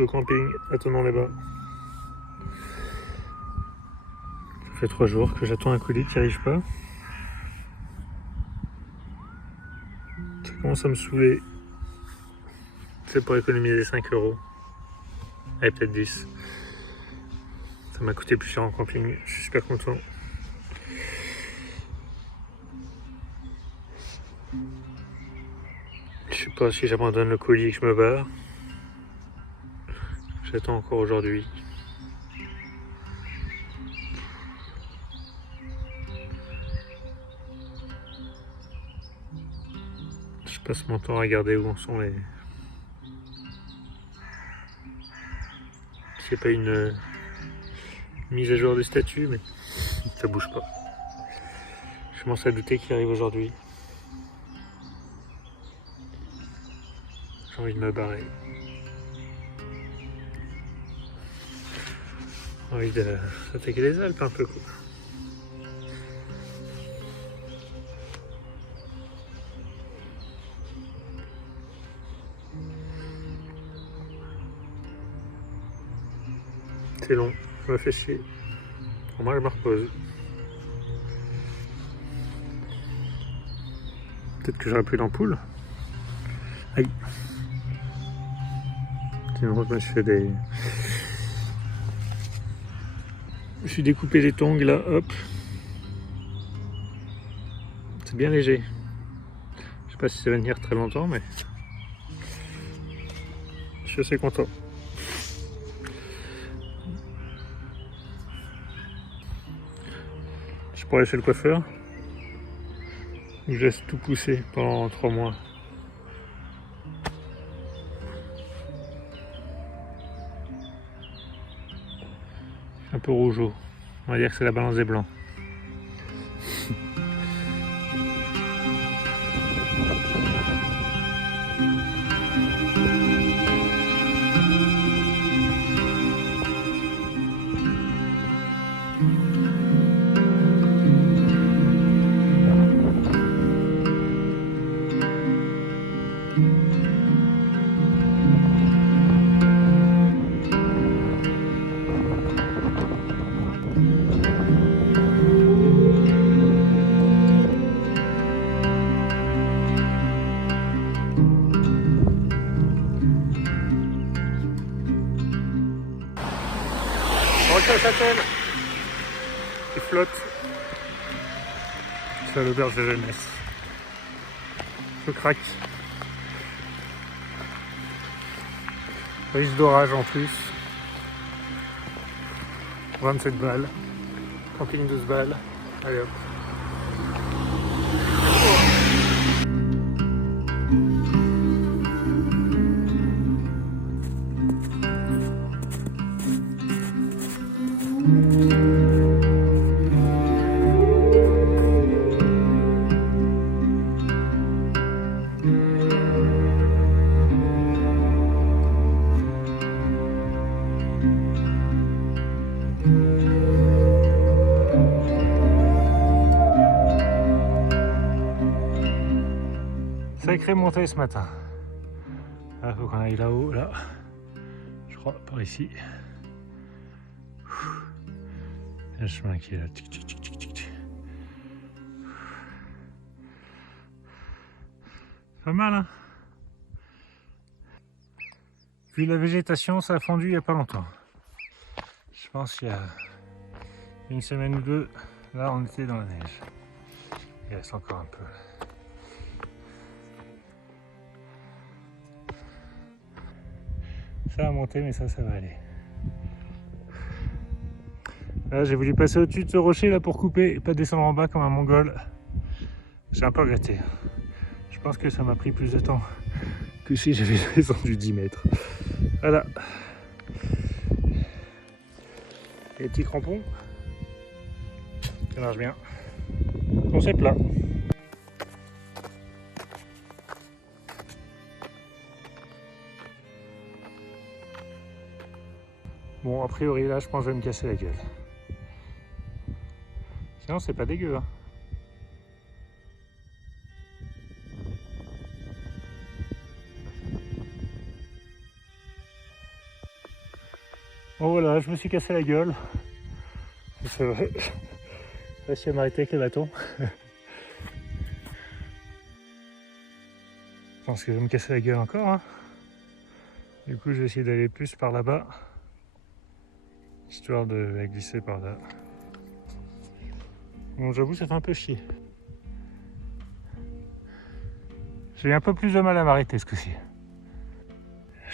suis au camping, attendant les bas. Ça fait 3 jours que j'attends un colis qui arrive pas. Ça commence à me saouler. C'est pour économiser 5 €. Allez, peut-être 10. Ça m'a coûté plus cher en camping, je suis super content. Je sais pas si j'abandonne le colis et que je me barre. J'attends encore aujourd'hui. Je passe mon temps à regarder où en sont les... S'il n'y a pas une mise à jour des statuts, mais ça bouge pas. Je commence à douter qu'il arrive aujourd'hui. J'ai envie de me barrer. J'ai envie d'attaquer les Alpes un peu, quoi. C'est long, ça me fait chier. Pour moi, je me repose. Peut-être que j'aurais pris l'ampoule. Aïe. Sinon, je me suis fait des... Je suis découpé des tongs là, hop. C'est bien léger. Je sais pas si ça va tenir très longtemps, mais je suis assez content. Je pourrais aller chez le coiffeur. Je laisse tout pousser pendant 3 mois. Un peu rougeau. On va dire que c'est la balance des blancs. Rochechâtel qui flotte sur l'auberge de jeunesse. Je craque. Risque d'orage en plus. 27 balles. Camping 12 balles. Allez hop. Sacrée montée ce matin. Il faut qu'on aille là-haut, là. Je crois, par ici. Il y a le chemin qui est là. Tic, tic, tic, tic, tic. Pas mal, hein? Vu la végétation, ça a fondu il n'y a pas longtemps. Je pense qu'il y a une semaine ou deux, là on était dans la neige. Il reste encore un peu. Ça a monté, mais ça va aller. Là, j'ai voulu passer au-dessus de ce rocher là pour couper et pas descendre en bas comme un mongol. J'ai un peu regretté. Je pense que ça m'a pris plus de temps que si j'avais descendu 10 mètres. Voilà. Les petits crampons, ça marche bien. On c'est plat. Bon, a priori là, je pense que je vais me casser la gueule. Sinon, c'est pas dégueu, hein. Bon voilà, je me suis cassé la gueule. C'est vrai. J'ai réussi à m'arrêter avec les bâtons. Je pense que je vais me casser la gueule encore. Hein. Du coup, je vais essayer d'aller plus par là-bas. Histoire de glisser par là. Bon, j'avoue, ça fait un peu chier. J'ai eu un peu plus de mal à m'arrêter ce coup-ci.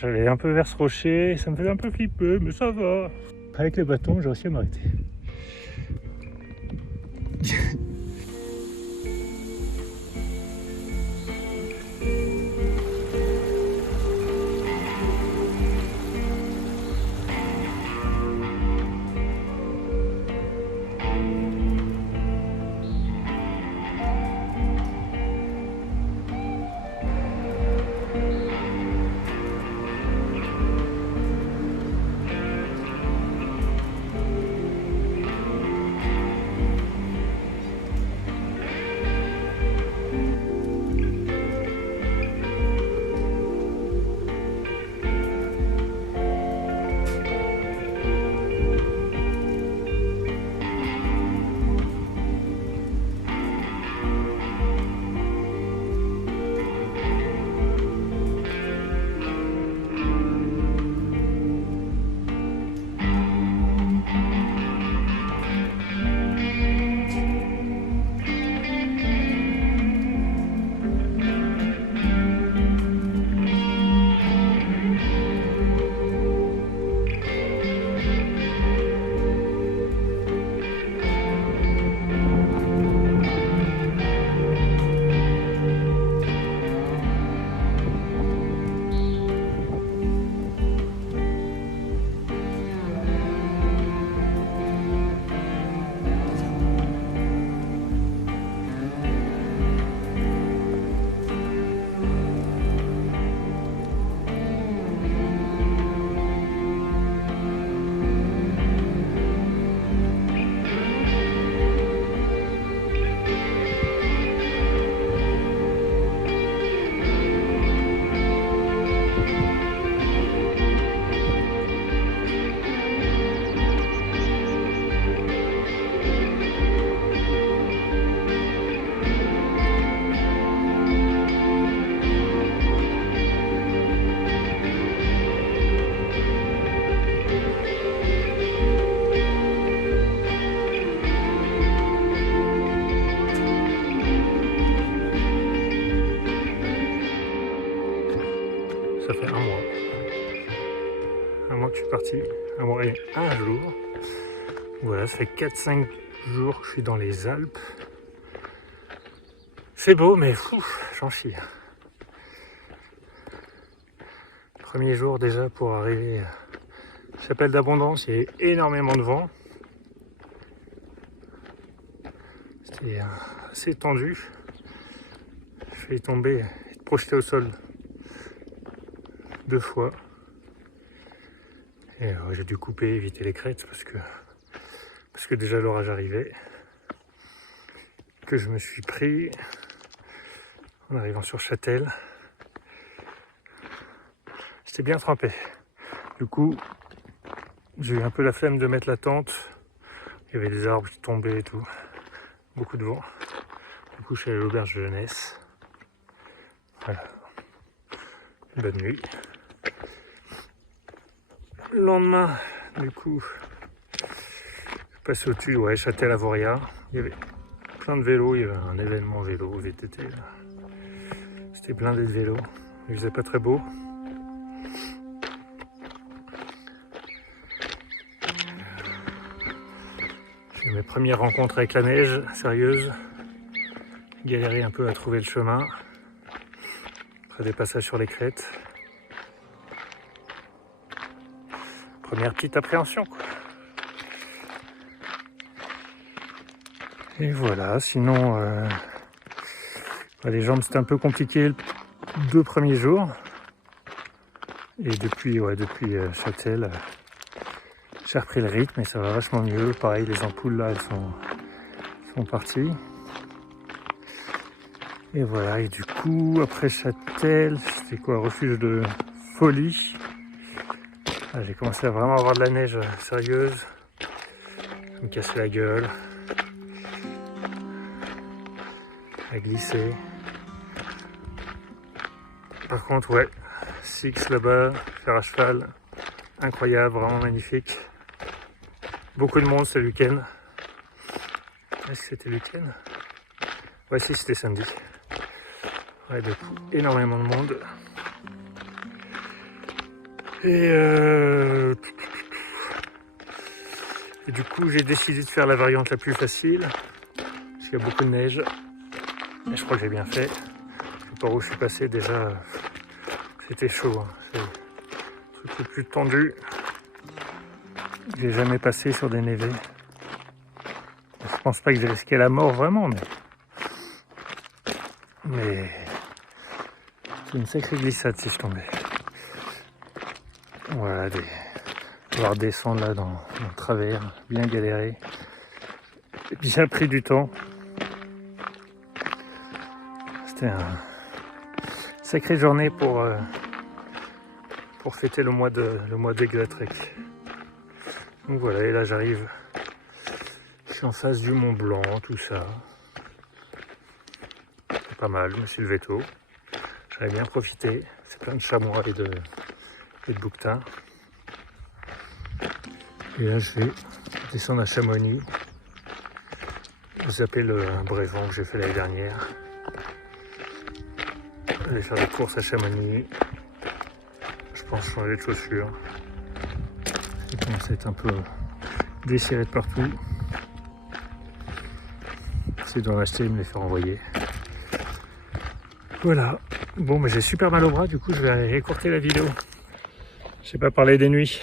J'allais un peu vers ce rocher, ça me faisait un peu flipper, mais ça va. Avec les bâtons, j'ai réussi à m'arrêter. Ça fait un mois que je suis parti, un mois et un jour. Voilà, ça fait 4-5 jours que je suis dans les Alpes. C'est beau, mais j'en chie. Premier jour déjà pour arriver à Chapelle d'Abondance, il y a eu énormément de vent. C'était assez tendu. Je suis tombé et projeté au sol 2 fois. Et j'ai dû couper, éviter les crêtes parce que déjà l'orage arrivait. Que je me suis pris en arrivant sur Châtel. J'étais bien frappé. Du coup, j'ai eu un peu la flemme de mettre la tente. Il y avait des arbres qui tombaient et tout. Beaucoup de vent. Du coup, je suis allé à l'auberge de jeunesse. Voilà. Bonne nuit. Le lendemain, du coup, je passais au-dessus, ouais, Châtel-Avoria. Il y avait plein de vélos, il y avait un événement vélo, VTT. C'était blindé de vélos. Il faisait pas très beau. J'ai eu mes premières rencontres avec la neige, sérieuse. Galéré un peu à trouver le chemin. Après des passages sur les crêtes. Première petite appréhension, quoi. Et voilà, sinon, les jambes c'était un peu compliqué les 2 premiers jours. Et depuis Châtel, j'ai repris le rythme et ça va vachement mieux. Pareil, les ampoules là, elles sont parties. Et voilà, et du coup, après Châtel, c'était quoi, refuge de folie. Ah, j'ai commencé à vraiment avoir de la neige sérieuse. À me casser la gueule. À glisser. Par contre, ouais, Six là-bas, faire à cheval, incroyable, vraiment magnifique. Beaucoup de monde ce week-end. Est-ce que c'était le week-end? Ouais, si, c'était samedi. Ouais, du coup, énormément de monde. Et du coup, j'ai décidé de faire la variante la plus facile, parce qu'il y a beaucoup de neige. Et je crois que j'ai bien fait. Par où je suis passé, déjà, c'était chaud. Hein. C'est le truc le plus tendu. J'ai jamais passé sur des névés. Je pense pas que j'ai risqué la mort vraiment, mais c'est une sacrée glissade si je tombais. Voilà, devoir descendre là dans le travers, bien galéré. Bien pris du temps. C'était une sacrée journée pour fêter le mois d'Exatrek. Donc voilà, et là j'arrive. Je suis en face du Mont Blanc, tout ça. C'est pas mal, je me suis levé tôt. J'avais bien profité. C'est plein de chamois et de bouquetins. Et là je vais descendre à Chamonix. Zapper le Brévent que j'ai fait l'année dernière. Aller faire des courses à Chamonix. Je pense changer de chaussures. Ça commence à être un peu déchiré de partout. Essayer d'en acheter et me les faire envoyer. Voilà. Bon, mais j'ai super mal au bras, du coup je vais aller écourter la vidéo. Je sais pas parler des nuits.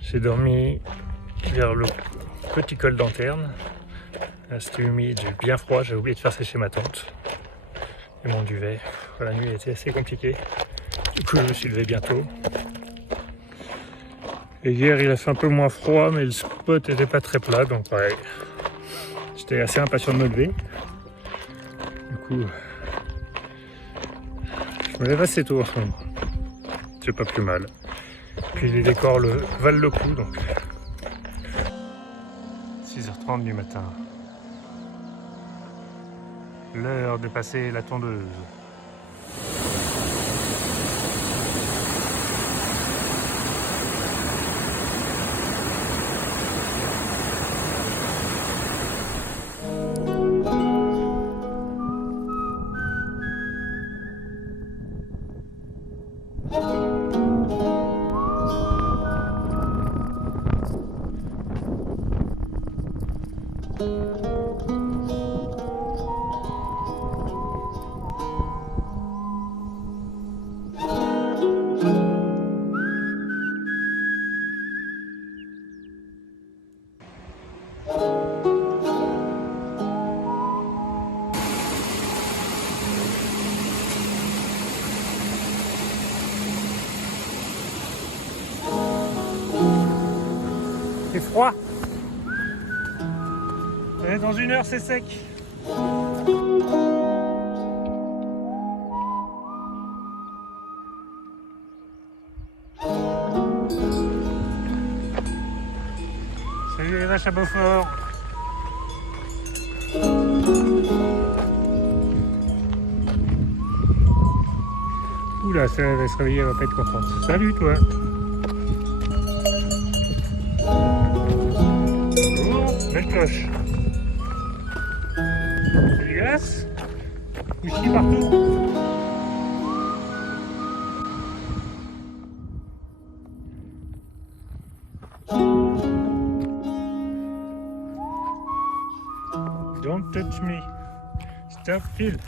J'ai dormi vers le petit col d'Anterne. Là c'était humide, bien froid, j'ai oublié de faire sécher ma tente et mon duvet. La nuit était assez compliquée. Du coup je me suis levé bientôt. Et hier il a fait un peu moins froid, mais le spot était pas très plat, donc pareil. J'étais assez impatient de me lever. Du coup, je me lève assez tôt en ce moment. C'est pas plus mal. Puis les décors valent le coup, donc 6h30 du matin. L'heure de passer la tondeuse. C'est froid. Et dans 1 heure, c'est sec. Salut les vaches à Beaufort. Oula, ça va se réveiller, elle va pas être contente. Salut toi. Belle cloche. C'est dégueulasse. Il chie partout. Don't touch me. Stop Phil.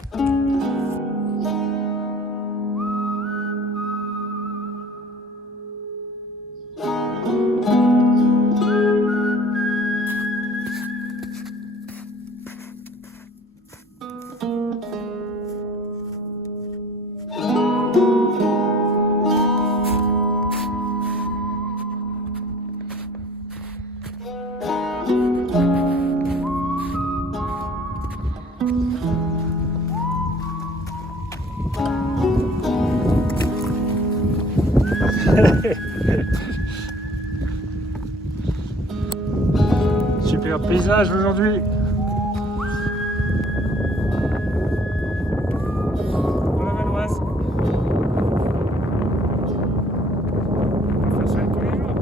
Super paysage aujourd'hui. Dans la Valoise. On fait ça tous les jours.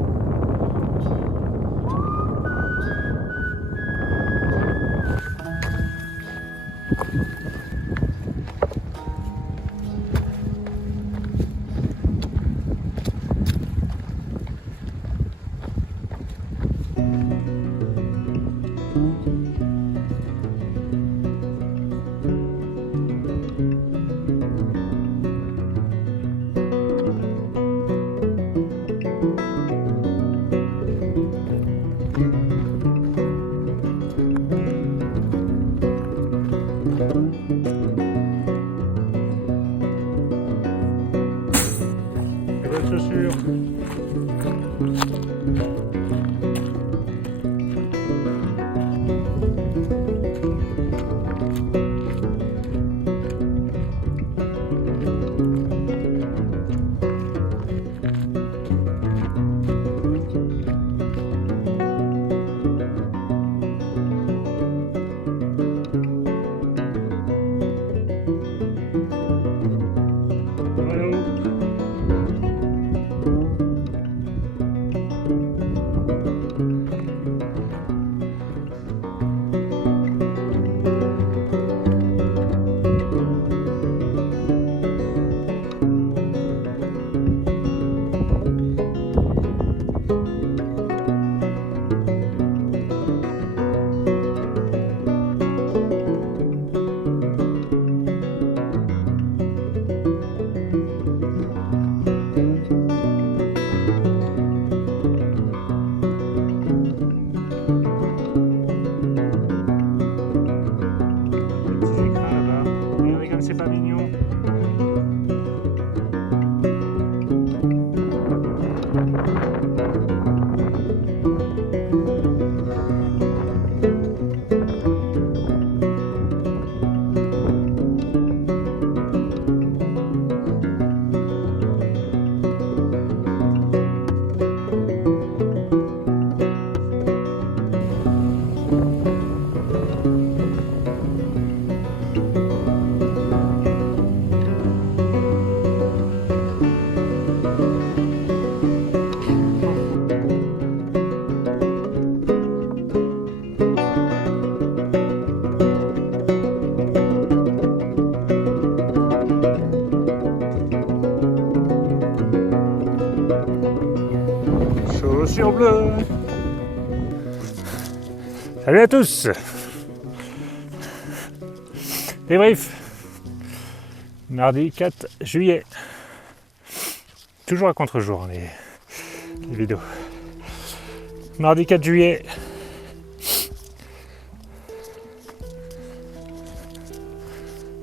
Chaussures. C'est pas mignon. Chaussures bleues. Salut à tous. Débrief. Mardi 4 juillet. Toujours à contre-jour les vidéos. Mardi 4 juillet.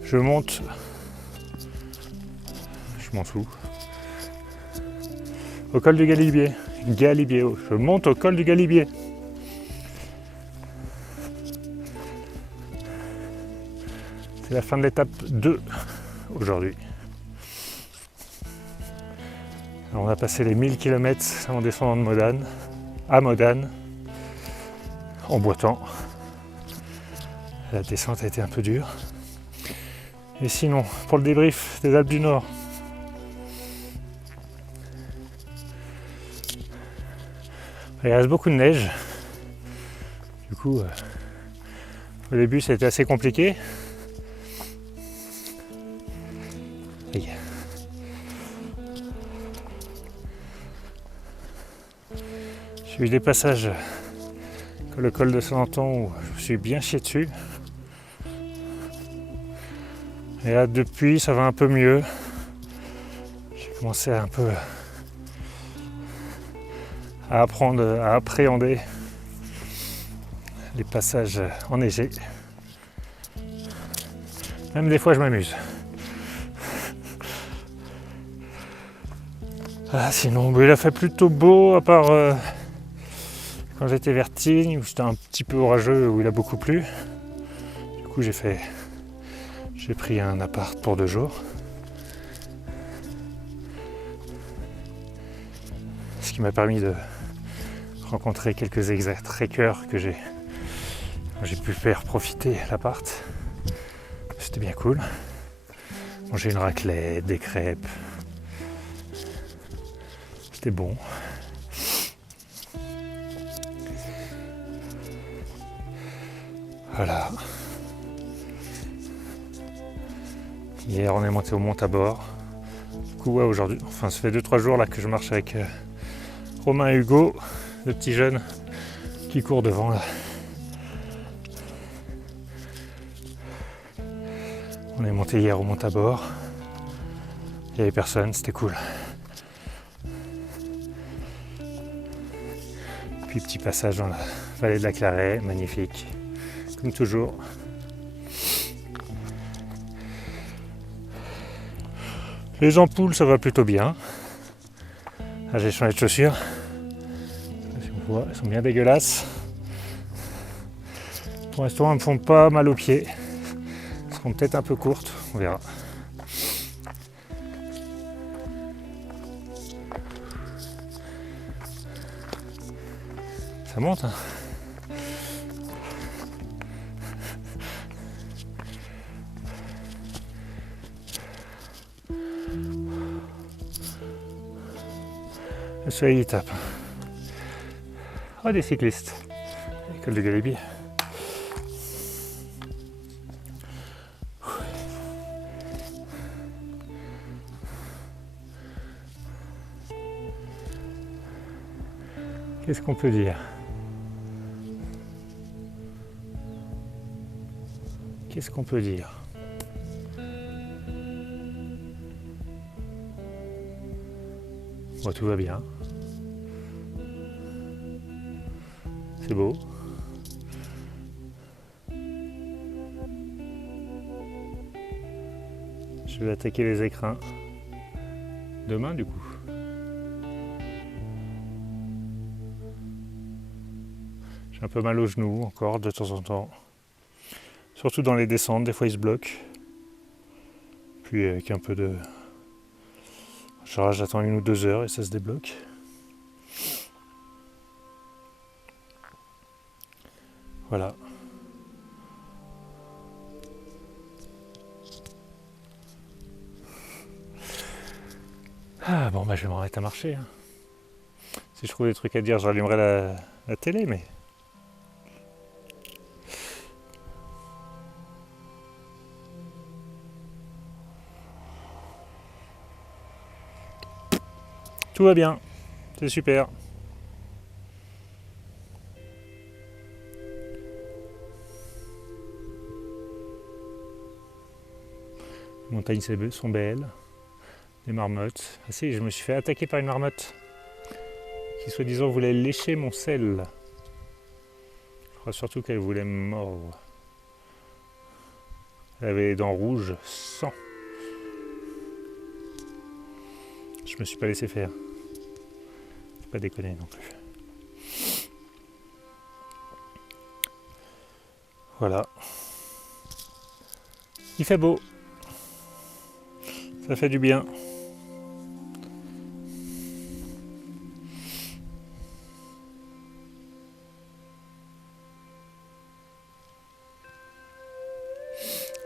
Je monte. Je m'en fous. Au col du Galibier. Je monte au col du Galibier. C'est la fin de l'étape 2 aujourd'hui. Alors on a passé les 1000 km en descendant de Modane, à Modane, en boitant. La descente a été un peu dure. Et sinon, pour le débrief des Alpes du Nord, il reste beaucoup de neige. Du coup, au début, c'était assez compliqué. J'ai eu des passages comme le col de Saint-Anton où je me suis bien chié dessus. Et là, depuis, ça va un peu mieux. J'ai commencé un peu à apprendre à appréhender les passages enneigés. Même des fois, je m'amuse. Ah, sinon, il a fait plutôt beau, à part quand j'étais vers Tignes, où c'était un petit peu orageux, où il a beaucoup plu. Du coup, j'ai pris un appart pour 2 jours. ce qui m'a permis de rencontrer quelques extra-trekkers que j'ai pu faire profiter l'appart. C'était bien cool. Manger une raclette, des crêpes. C'était bon. Voilà. Hier, on est monté au Mont-Tabor. Du coup, ouais, aujourd'hui, enfin, ça fait 2-3 jours là que je marche avec Romain et Hugo, le petit jeune qui court devant là. On est monté hier au Mont-Tabor. Il n'y avait personne, c'était cool. Puis petit passage dans la vallée de la Claret, magnifique, comme toujours. Les ampoules, ça va plutôt bien. Ah, j'ai changé de chaussures. Si on voit, elles sont bien dégueulasses. Pour l'instant, elles me font pas mal aux pieds. Elles seront peut-être un peu courtes, on verra. Ça monte, hein. Le soleil il tape. Oh, des cyclistes. L'école de Galibier. Qu'est-ce qu'on peut dire? Qu'est-ce qu'on peut dire? Bon, tout va bien. C'est beau. Je vais attaquer les écrins demain du coup. J'ai un peu mal aux genoux encore de temps en temps. Surtout dans les descentes, des fois ils se bloquent. Puis avec un peu de... j'attends 1 ou 2 heures et ça se débloque. Voilà. Ah bon, bah je vais me remettre à marcher. Hein. Si je trouve des trucs à dire, j'allumerai la télé, mais... Tout va bien, c'est super. Les montagnes sont belles, des marmottes. Ah si, je me suis fait attaquer par une marmotte qui soi-disant voulait lécher mon sel. Je crois surtout qu'elle voulait me mordre. Elle avait les dents rouges, sang. Je me suis pas laissé faire. Faut pas déconner non plus. Voilà. Il fait beau. Ça fait du bien.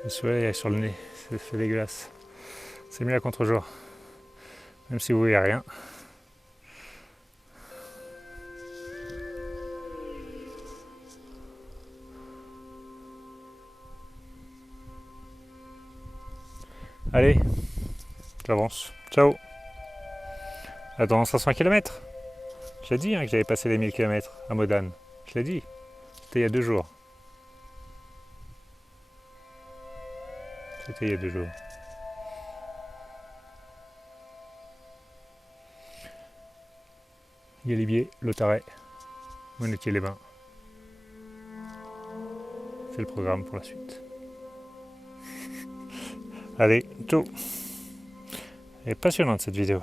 Le soleil est sur le nez, c'est dégueulasse. C'est mieux à contre-jour. Même si vous voyez rien. Allez, j'avance. Ciao. À dans 500 km. Je l'ai dit hein, que j'avais passé les 1000 km à Modane. Je l'ai dit. C'était il y a 2 jours. C'était il y a 2 jours. Galibier, Lautaret, Monetier-les-Bains. C'est le programme pour la suite. Allez, ciao. Elle est passionnante cette vidéo.